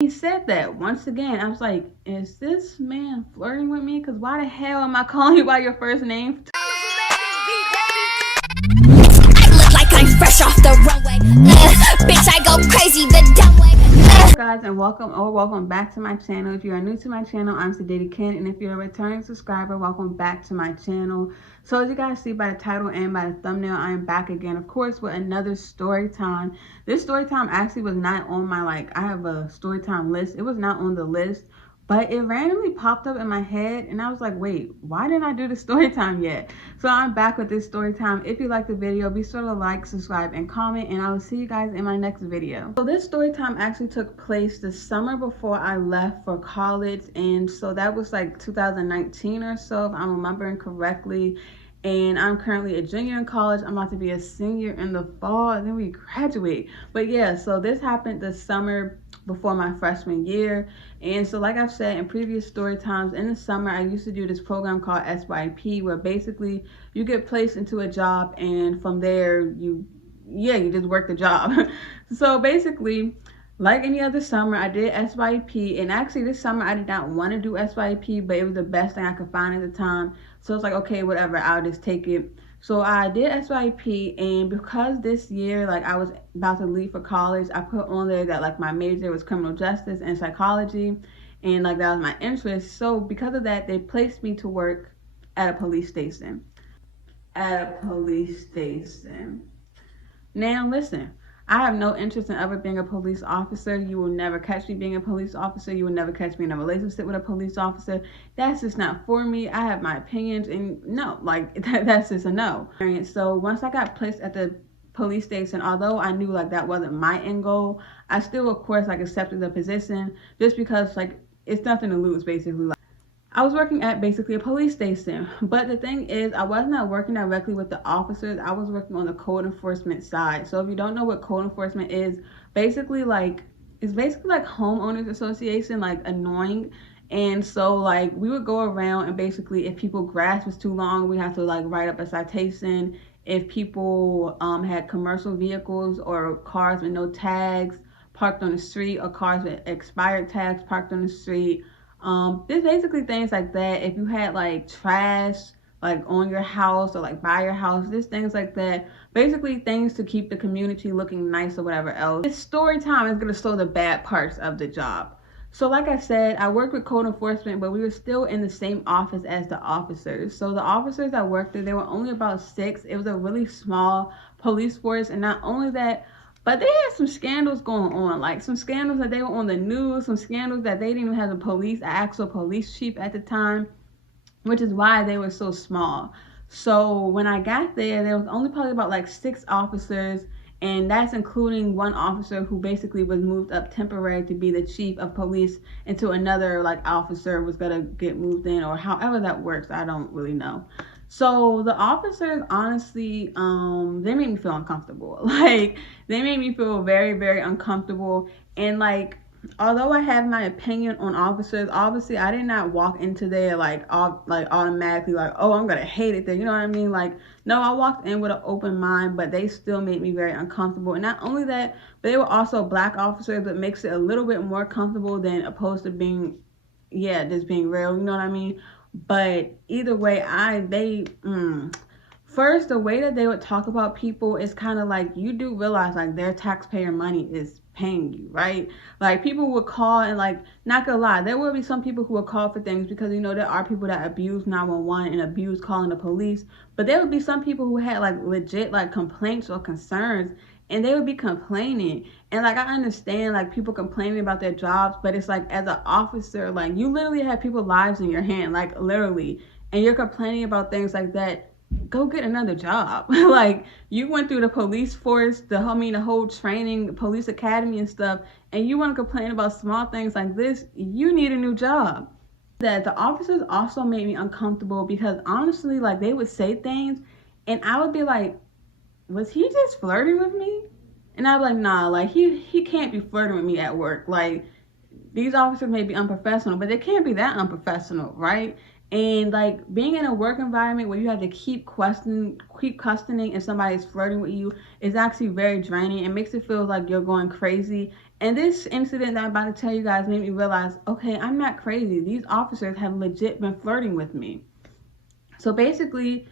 He said that once again. I was like, is this man flirting with me? Because why the hell am I calling you by your first name? I look like I'm fresh off the runway. Bitch, I go crazy the dumb way. Hello guys, and welcome back to my channel. If you are new to my channel, I'm Sadiddy Ken, and if you're a returning subscriber, welcome back to my channel. So as you guys see by the title and by the thumbnail, I am back again, of course, with another story time. This story time actually was not on my, I have a story time list. It was not on the list, but it randomly popped up in my head, and I was like, wait, why didn't I do the story time yet? So I'm back with this story time. If you like the video, be sure to like, subscribe, and comment, and I will see you guys in my next video. So this story time actually took place the summer before I left for college, and so that was like 2019 or so, if I'm remembering correctly. And I'm currently a junior in college. I'm about to be a senior in the fall, and then we graduate. But yeah, so this happened the summer before my freshman year. And so like I've said in previous story times, in the summer I used to do this program called SYP, where basically you get placed into a job, and from there you just work the job. So basically, like any other summer, I did SYP, and actually this summer I did not want to do SYP, but it was the best thing I could find at the time. So it's like, okay, whatever, I'll just take it. So I did SYP, and because this year, like, I was about to leave for college, I put on there that, like, my major was criminal justice and psychology, and, like, that was my interest. So because of that, they placed me to work at a police station. Now, listen, I have no interest in ever being a police officer. You will never catch me being a police officer. You will never catch me in a relationship with a police officer. That's just not for me. I have my opinions, and no, like, that's just a no. So once I got placed at the police station, although I knew, like, that wasn't my end goal, I still, of course, like, accepted the position just because, like, it's nothing to lose, basically. I was working at basically a police station, but the thing is, I was not working directly with the officers. I was working on the code enforcement side. So if you don't know what code enforcement is, basically it's basically like homeowners association, like annoying. And so like we would go around, and basically if people grass was too long, we have to like write up a citation. If people had commercial vehicles or cars with no tags parked on the street, or cars with expired tags parked on the street. There's basically things like that. If you had like trash like on your house or like by your house, there's things like that. Basically things to keep the community looking nice or whatever else. This story time is gonna show the bad parts of the job. So like I said, I worked with code enforcement, but we were still in the same office as the officers. So the officers that worked there, they were only about 6. It was a really small police force, and not only that, but they had some scandals going on, like some scandals that they were on the news, some scandals that they didn't even have an actual police chief at the time, which is why they were so small. So when I got there was only probably about like 6 officers, and that's including one officer who basically was moved up temporary to be the chief of police until another like officer was gonna get moved in, or however that works. I don't really know. So the officers, honestly, they made me feel uncomfortable. Like, they made me feel very, very uncomfortable. And like, although I have my opinion on officers, obviously I did not walk into there like automatically like, oh, I'm gonna hate it there. You know what I mean? Like, no, I walked in with an open mind, but they still made me very uncomfortable. And not only that, but they were also Black officers, that makes it a little bit more comfortable than opposed to being, just being real. You know what I mean? But either way, first, the way that they would talk about people is kind of like, you do realize like their taxpayer money is paying you, right? Like, people would call, and like, not gonna lie, there will be some people who will call for things because, you know, there are people that abuse 911 and abuse calling the police, but there would be some people who had like legit like complaints or concerns, and they would be complaining. And like, I understand like people complaining about their jobs, but it's like, as an officer, like, you literally have people's lives in your hand, like literally, and you're complaining about things like that. Go get another job. Like, you went through the police force, the whole training, police academy and stuff, and you want to complain about small things like this? You need a new job. That the officers also made me uncomfortable because honestly, like, they would say things, and I would be like, was he just flirting with me? And I'd be like, nah, like, he can't be flirting with me at work. Like, these officers may be unprofessional, but they can't be that unprofessional, right? And like, being in a work environment where you have to keep questioning if somebody's flirting with you is actually very draining. It makes it feel like you're going crazy, And this incident that I'm about to tell you guys made me realize, okay, I'm not crazy. These officers have legit been flirting with me. So basically,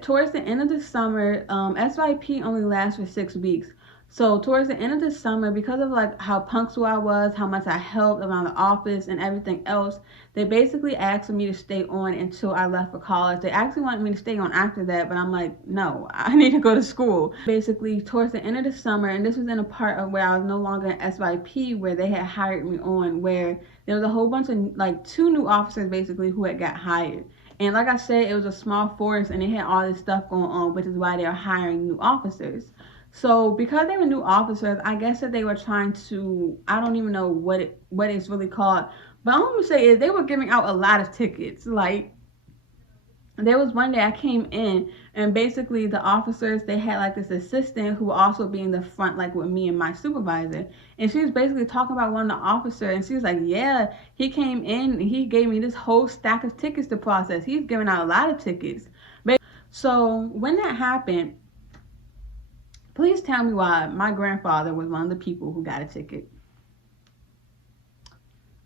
towards the end of the summer, SYP only lasts for 6 weeks. So towards the end of the summer, because of like how punctual I was, how much I helped around the office and everything else, they basically asked for me to stay on until I left for college. They actually wanted me to stay on after that, but I'm like, no, I need to go to school. Basically, towards the end of the summer, and this was in a part of where I was no longer in SYP, where they had hired me on, where there was a whole bunch of like 2 new officers basically who had got hired. And like I said, it was a small force and they had all this stuff going on, which is why they're hiring new officers. So because they were new officers, I guess that they were trying to, I don't even know what it's really called, but all I'm gonna say is they were giving out a lot of tickets. Like, there was one day I came in and basically the officers, they had like this assistant who would also be in the front like with me and my supervisor, and she was basically talking about one of the officers, and she was like, yeah, he came in and he gave me this whole stack of tickets to process. He's giving out a lot of tickets. So when that happened, please tell me why my grandfather was one of the people who got a ticket.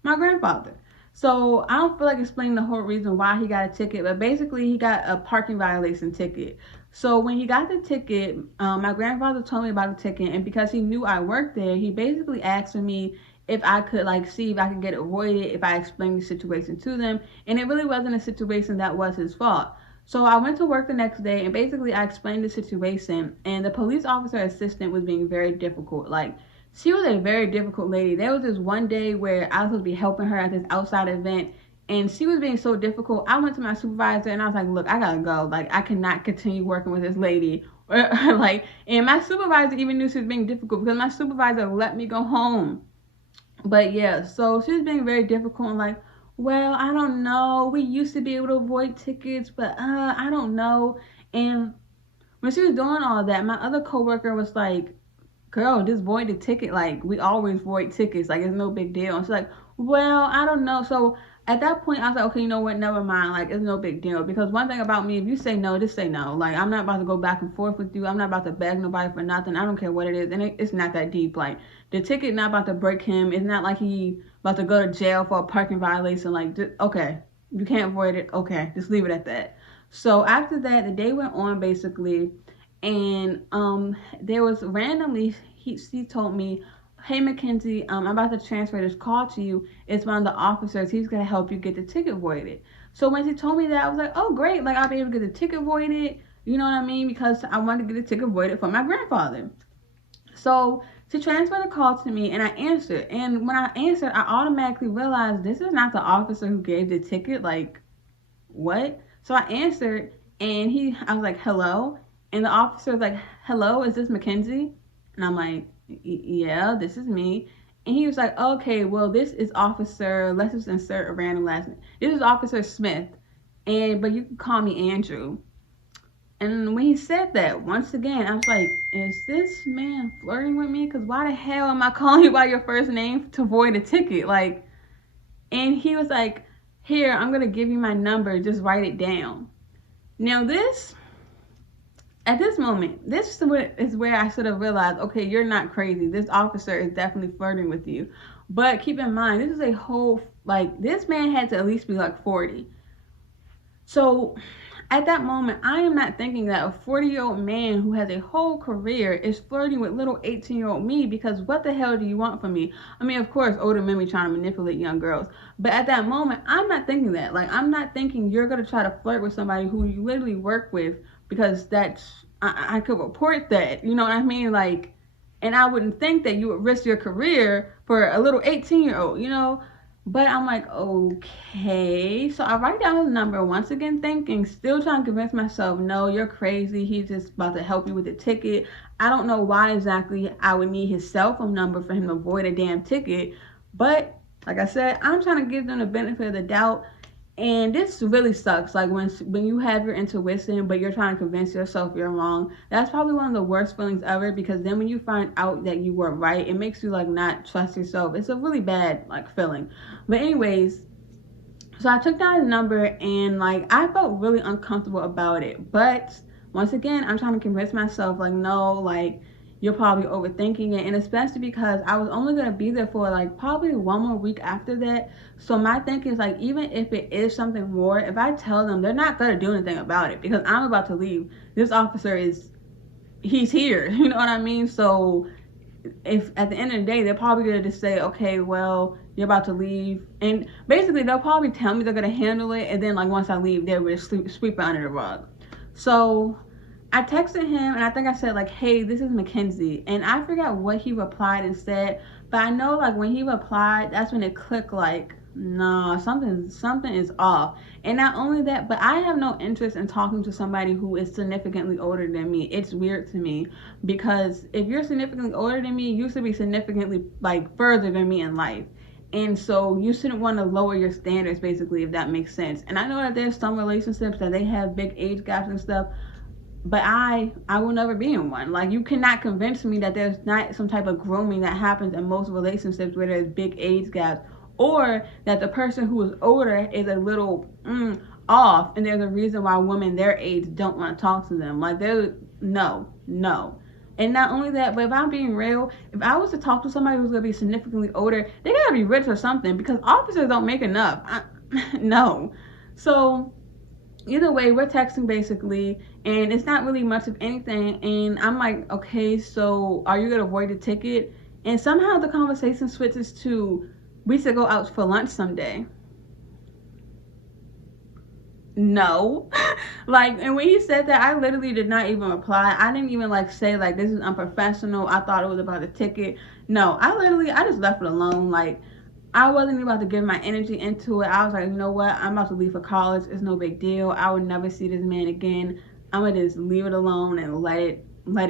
My grandfather. So I don't feel like explaining the whole reason why he got a ticket, but basically he got a parking violation ticket. So when he got the ticket, my grandfather told me about the ticket, and because he knew I worked there, he basically asked for me if I could like see if I could get it avoided if I explained the situation to them, and it really wasn't a situation that was his fault. So I went to work the next day, and basically I explained the situation, and the police officer assistant was being very difficult. Like, she was a very difficult lady. There was this one day where I was supposed to be helping her at this outside event, and she was being so difficult. I went to my supervisor and I was like, look, I gotta go. Like, I cannot continue working with this lady. Like, and my supervisor even knew she was being difficult because my supervisor let me go home. But yeah, so she was being very difficult and like, well, I don't know. We used to be able to avoid tickets, but I don't know. And when she was doing all that, my other coworker was like, girl, just void the ticket. Like, we always void tickets. Like, it's no big deal. And she's like, well, I don't know. So at that point, I was like, okay, you know what? Never mind. Like, it's no big deal. Because one thing about me, if you say no, just say no. Like, I'm not about to go back and forth with you. I'm not about to beg nobody for nothing. I don't care what it is. And it's not that deep. Like, the ticket not about to break him. It's not like he about to go to jail for a parking violation. Like, just, okay, you can't avoid it. Okay, just leave it at that. So after that, the day went on basically, and there was randomly she told me, hey Mackenzie, I'm about to transfer this call to you. It's one of the officers. He's gonna help you get the ticket voided. So when she told me that, I was like, oh great, like I'll be able to get the ticket voided, you know what I mean, because I wanted to get the ticket voided for my grandfather. So she transferred the call to me and I answered, and when I answered, I automatically realized this is not the officer who gave the ticket. Like, what? So I answered, and I was like, hello, and the officer was like, hello, is this Mackenzie? And I'm like, yeah, this is me. And he was like, okay, well, this is Officer, let's just insert a random last name. This is Officer Smith, but you can call me Andrew. And when he said that, once again, I was like, is this man flirting with me? Because why the hell am I calling you by your first name to void a ticket? Like, and he was like, here, I'm going to give you my number. Just write it down. Now at this moment, this is where I should have realized, okay, you're not crazy. This officer is definitely flirting with you. But keep in mind, this is a whole, like, this man had to at least be like 40. So at that moment, I am not thinking that a 40-year-old man who has a whole career is flirting with little 18-year-old me, because what the hell do you want from me? I mean, of course, older men be trying to manipulate young girls. But at that moment, I'm not thinking that. Like, I'm not thinking you're going to try to flirt with somebody who you literally work with, because I could report that. You know what I mean? Like, and I wouldn't think that you would risk your career for a little 18-year-old, you know? But I'm like, okay. So I write down his number, once again thinking, still trying to convince myself, no, you're crazy. He's just about to help you with the ticket. I don't know why exactly I would need his cell phone number for him to avoid a damn ticket. But like I said, I'm trying to give them the benefit of the doubt. And this really sucks. Like, when you have your intuition, but you're trying to convince yourself you're wrong, that's probably one of the worst feelings ever, because then when you find out that you were right, it makes you like not trust yourself. It's a really bad like feeling. But anyways, so I took down his number, and like I felt really uncomfortable about it. But once again, I'm trying to convince myself, like, no, like, you're probably overthinking it. And especially because I was only going to be there for like probably 1 more week after that. So my thinking is like, even if it is something more, if I tell them, they're not going to do anything about it because I'm about to leave. This officer he's here. You know what I mean? So if at the end of the day, they're probably going to just say, okay, well, you're about to leave. And basically they'll probably tell me they're going to handle it. And then like once I leave, they'll just sweep it under the rug. So I texted him and I think I said like, hey, this is Mackenzie. And I forgot what he replied and said, but I know like when he replied, that's when it clicked like, nah, something is off. And not only that, but I have no interest in talking to somebody who is significantly older than me. It's weird to me because if you're significantly older than me, you should be significantly like further than me in life. And so you shouldn't want to lower your standards, basically, if that makes sense. And I know that there's some relationships that they have big age gaps and stuff, but I will never be in one. Like, you cannot convince me that there's not some type of grooming that happens in most relationships where there's big age gaps, or that the person who is older is a little off, and there's a reason why women their age don't want to talk to them. Like, there's no. And not only that, but if I'm being real, if I was to talk to somebody who's going to be significantly older, they got to be rich or something, because officers don't make enough. No. So either way, we're texting basically, and it's not really much of anything. And I'm like, okay, so are you going to avoid the ticket? And somehow the conversation switches to, we should go out for lunch someday. No. Like, and when he said that, I literally did not even reply. I didn't even like say like, this is unprofessional, I thought it was about a ticket. No, I just left it alone. Like, I wasn't about to give my energy into it. I was like, you know what, I'm about to leave for college, it's no big deal, I would never see this man again, I'm gonna just leave it alone and let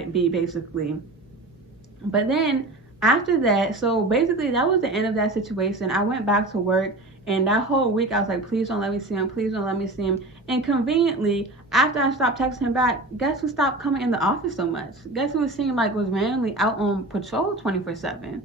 it be, basically. But then after that, so basically that was the end of that situation. I went back to work, and that whole week I was like, please don't let me see him, please don't let me see him. And conveniently, after I stopped texting him back, guess who stopped coming in the office so much? Guess who it seemed like was randomly out on patrol 24/7?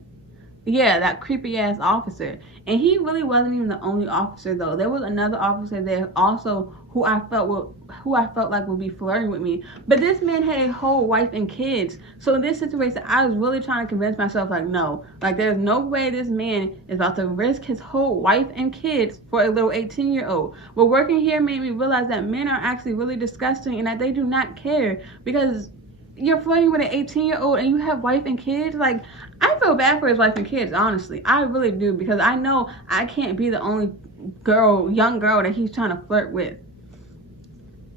Yeah, that creepy ass officer. And he really wasn't even the only officer though. There was another officer there also who I felt like would be flirting with me. But this man had a whole wife and kids. So in this situation, I was really trying to convince myself like, no, like there's no way this man is about to risk his whole wife and kids for a little 18-year-old. But working here made me realize that men are actually really disgusting and that they do not care, because you're flirting with an 18-year-old and you have wife and kids. Like, I feel bad for his wife and kids, honestly. I really do, because I know I can't be the only young girl that he's trying to flirt with.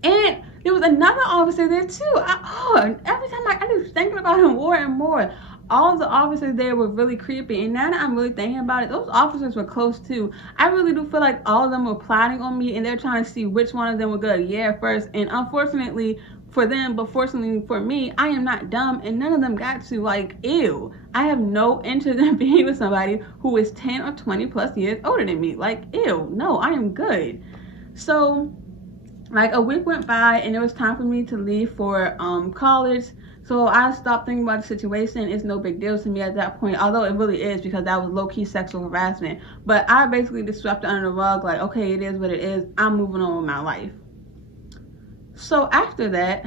And there was another officer there too. Every time I was thinking about him more and more. All of the officers there were really creepy, and now that I'm really thinking about it, those officers were close too. I really do feel like all of them were plotting on me, and they're trying to see which one of them would go yeah first. And unfortunately for them, but fortunately for me, I am not dumb, and none of them got to. Like, ew. I have no interest in being with somebody who is 10 or 20 plus years older than me. Like, ew. No, I am good. So like a week went by and it was time for me to leave for college. So I stopped thinking about the situation. It's no big deal to me at that point, although it really is, because that was low-key sexual harassment. But I basically just swept it under the rug, like, okay, it is what it is, I'm moving on with my life. So after that,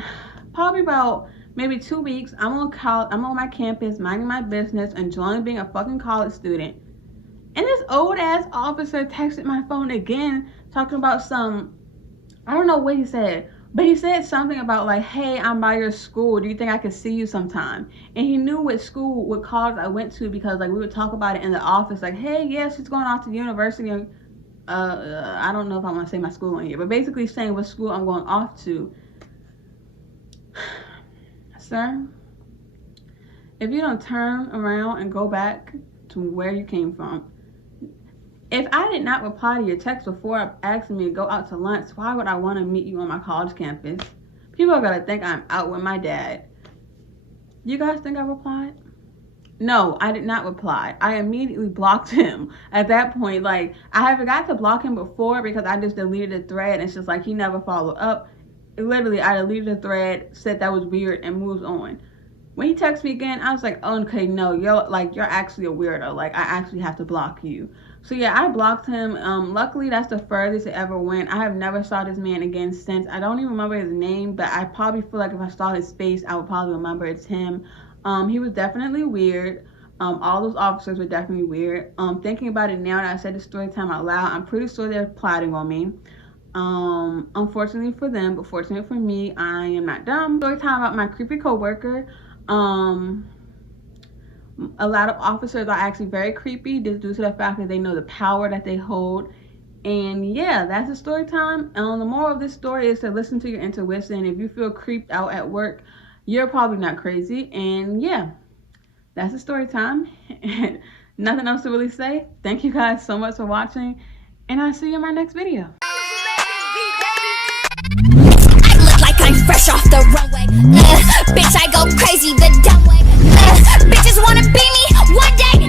probably about maybe 2 weeks, I'm on my campus minding my business, enjoying being a fucking college student, and this old ass officer texted my phone again, talking about some, I don't know what he said, but he said something about like, hey, I'm by your school, do you think I could see you sometime? And he knew what college I went to, because like we would talk about it in the office, like, hey, yeah, she's going off to university, and I don't know if I want to say my school on here, but basically saying what school I'm going off to. Sir, if you don't turn around and go back to where you came from, if I did not reply to your text before asking me to go out to lunch, why would I want to meet you on my college campus? People are going to think I'm out with my dad. You guys think I replied? No, I did not reply. I immediately blocked him at that point. Like, I had forgot to block him before because I just deleted the thread, and it's just like he never followed up. Literally, I deleted the thread, said that was weird, and moved on. When he texted me again, I was like, oh, okay, no, you're actually a weirdo. Like, I actually have to block you. So yeah, I blocked him. Luckily, that's the furthest it ever went. I have never saw this man again since. I don't even remember his name, but I probably feel like if I saw his face, I would probably remember it's him. He was definitely weird. All those officers were definitely weird. Thinking about it now that I said the story time out loud, I'm pretty sure they're plotting on me. Unfortunately for them, but fortunate for me, I am not dumb. Story time about my creepy coworker. A lot of officers are actually very creepy just due to the fact that they know the power that they hold. And yeah, that's the story time. And the moral of this story is to listen to your intuition. If you feel creeped out at work, you're probably not crazy. And yeah, that's the story time. And nothing else to really say. Thank you guys so much for watching, and I'll see you in my next video. I look like I'm fresh off the runway. Bitch, I go crazy the dumb way. Bitches wanna be me one day.